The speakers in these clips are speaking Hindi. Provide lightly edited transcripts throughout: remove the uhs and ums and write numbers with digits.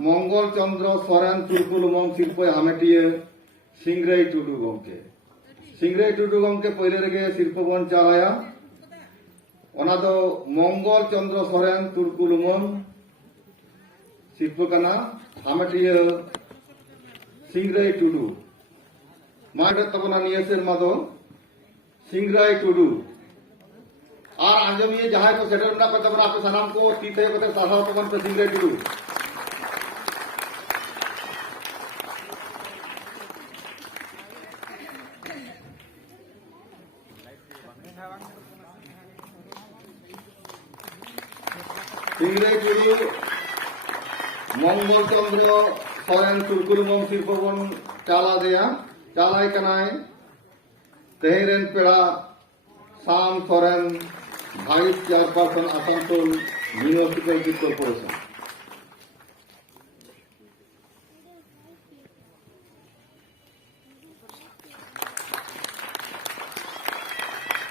मंगल चंद्र सोरेन तुर्कुलुमंग शिल्पय हामेटिया सिंग्राई टुडू गंके सिंग्राई टुडू गंके पहले रेगे शिल्प बन चालाया ओना दो मंगल चंद्र सोरेन तुर्कुलुमंग शिल्प कना हामेटिया सिंग्राई टुडू माटे तबना निया सेरमा दो सिंग्राई टुडू और आंजमिए जहां को सेटल ना पे तबना आपे सनाम को तीते को साहा तबन पे सिंग्राई टुडू सिंग्राई टुडू मंगल चंद्र सोरेन तुर्कुलुमंग शिल्पबन चाला देया चालाय कनाय तेहरेन पेड़ा Sham Soren vice chairperson Asansol municipality corporation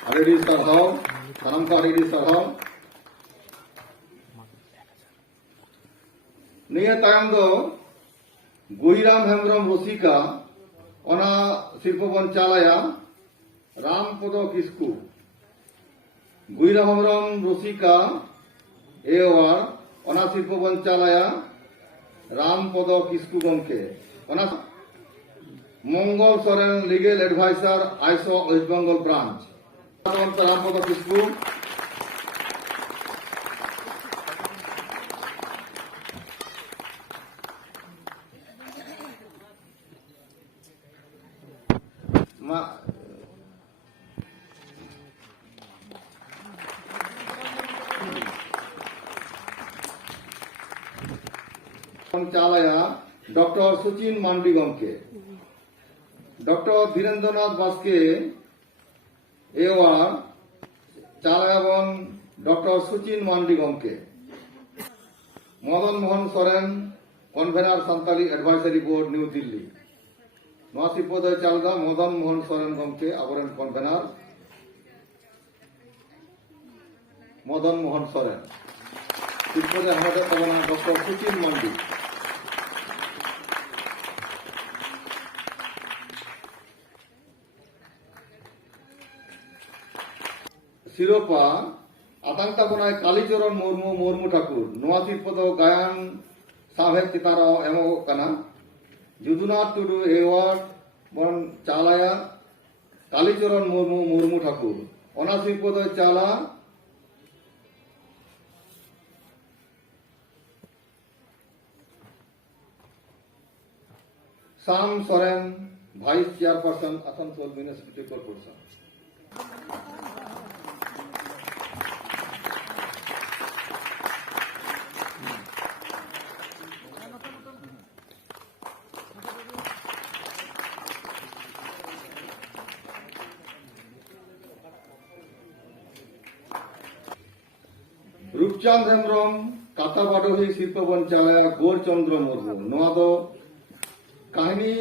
आरेडी सरहाव सानाम को आरेडी सरहाव निया तायम दो गुईराम हेम्ब्रम रसिका ओना शिल्पबन चालाया रामपद किस्कू गुईराम हेम्ब्रम रसिका एवार ओना शिल्पबन चालाया रामपद किस्कू गंके ओना मंगल सोरेन लीगल एडवाइजर आईसो वेस्ट बेंगल ब्रांच रामपद किस्कू चालाया डॉक्टर सचिन मांडी गंके डॉक्टर धीरेन्द्रनाथ बास्के एवार चालायाबन डॉक्टर सचिन मांडी गंके Madan Mohan Soren convener Santali advisory board New Delhi शिल्पद चालदा मदन मोहन सोरेन गंके आबरेन कन्वेनर मदन मोहन सोरेन शिल्पद हमारे तबना डॉक्टर सचिन मांडी शिरोपा आतांता बनाय कालीचरण मुर्मू मुर्मू ठाकुर नवा शिल्पद गायन साहेब चितारा एमो कना जुदुनाथ टुडू एवार्ड बन चालाया कालीचरण मुर्मू मुर्मू ठाकुर ओना शिल्पद चाला Sham Soren vice chairperson Asansol municipality corporation Rupchand Hembram काताबाडोही शिल्पबन चालाया गौरचंद्र मुर्मू नवा दो कहानी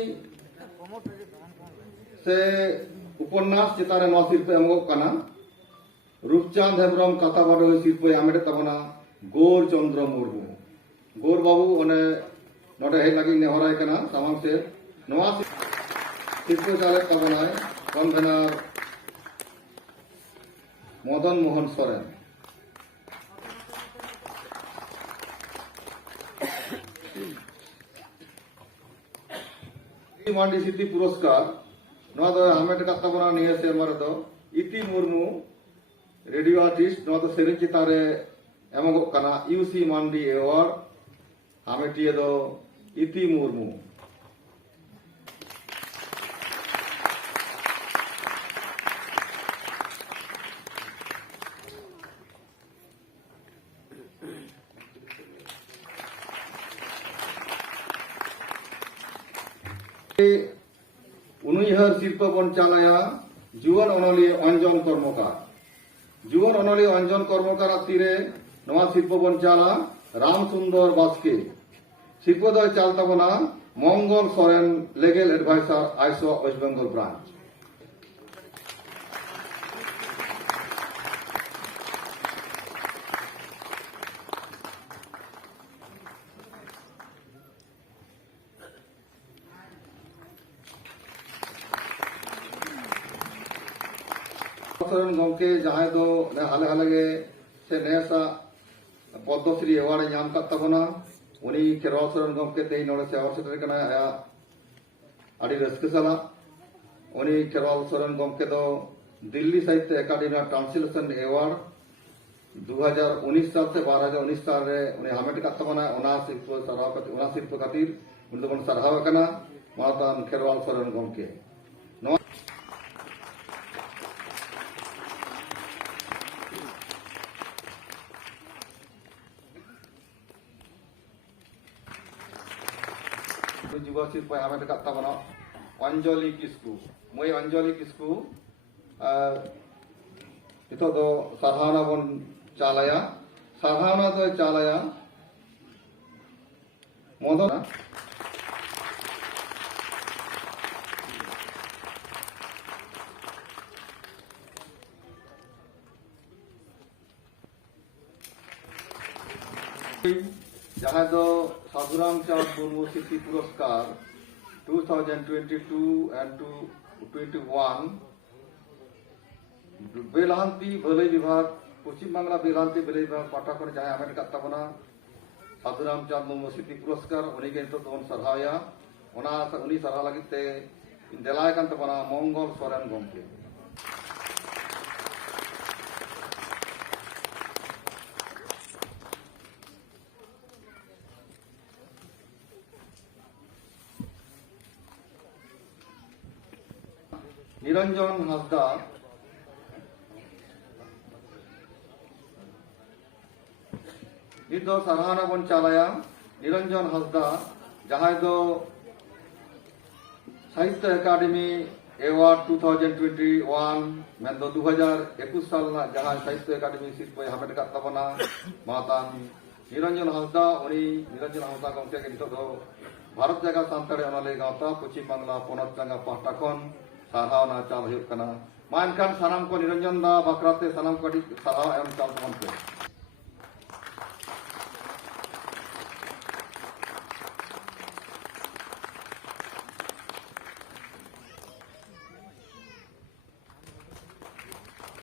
से उपन्यास चितारे नवा शिल्प एमो कना रूपचांद हेम्ब्रम काताबाडोही शिल्प आमेटे तबना गौरचंद्र मुर्मू गौर बाबू ओने नोडे हेज लगी नेहराय कना सामाम से नवा शिल्प चाले तबना कन्वेनर मदन मोहन सोरेन मांडी सिद्धि पुरस्कार हामेट कत्ताबना निया सेरमा दो इति मुर्मू रेडियो आर्टिस्ट सेरेन चितारे एमोगो कना यूसी मांडी एवार्ड हामेटिया दो इति मुर्मू उनुहर शिल्पबन चालाया जुवन अनलिया अंजन कर्मकार जुवन अनलिया अंजन कर्मकार तीरे नवा शिल्पबन चाला रामसुंदर बास्के शिल्पद चालताबना मंगल सोरेन लीगल एडवाइजर आईसो वेस्ट बेंगल ब्रांच सोरेन गमके जहां दो हाले हाले गे से नेसा पद्मश्री अवार्ड नाम का तबना उनी खेरवाल सोरेन गमके ते नोड़े से अवार्ड सेटर कना आया आड़ी रस्क साला उनी खेरवाल सोरेन गमके दो दिल्ली साहित्य एकाडेमी ट्रांसलेशन अवार्ड 2019 साल से 2019 साल रे उनी हामेट का तबना ओना शिल्प सराव कति ओना शिल्प खातिर उन दोन सरहाव कना मातान खेरवाल सोरेन गमके युवा शिल्प हामेट का तबना अंजलि किस्कू मई अंजलि किस्कू इतो दो सरहाना बन चालाया सरहाना दो चालाया मदना जहां दो साधुराम चांद मुर्मू स्मृति पुरस्कार 2022 and 2021 बेलहांती भलाई विभाग पश्चिम बांगला बेलहांती भलाई विभाग पाटा को जहां हामेट का तबना साधुराम चांद मुर्मू स्मृति पुरस्कार उनी के तो दोन सरहाया ओना उनी सरहा लगित ते देलाय कान तबना मंगल सोरेन गमके निरंजन हांसदा नित दो सरहाना बन चालाया निरंजन हांसदा जहां दो साहित्य अकादमी अवार्ड 2021 मैं दो 2021 साल ना जहां साहित्य अकादमी शिल्प हामेट का तबना मातान निरंजन हांसदा उनी निरंजन हांसदा गमके के नित दो भारत जगह सानताड़ी अनालय गावता पश्चिम बांगला पोनत जगह पाहटा खन सारहावना चाल हुयुग कना मा एनखान सानाम को निरंजन दा बाखराते सानाम को सारहाव एम चाल तमन पे।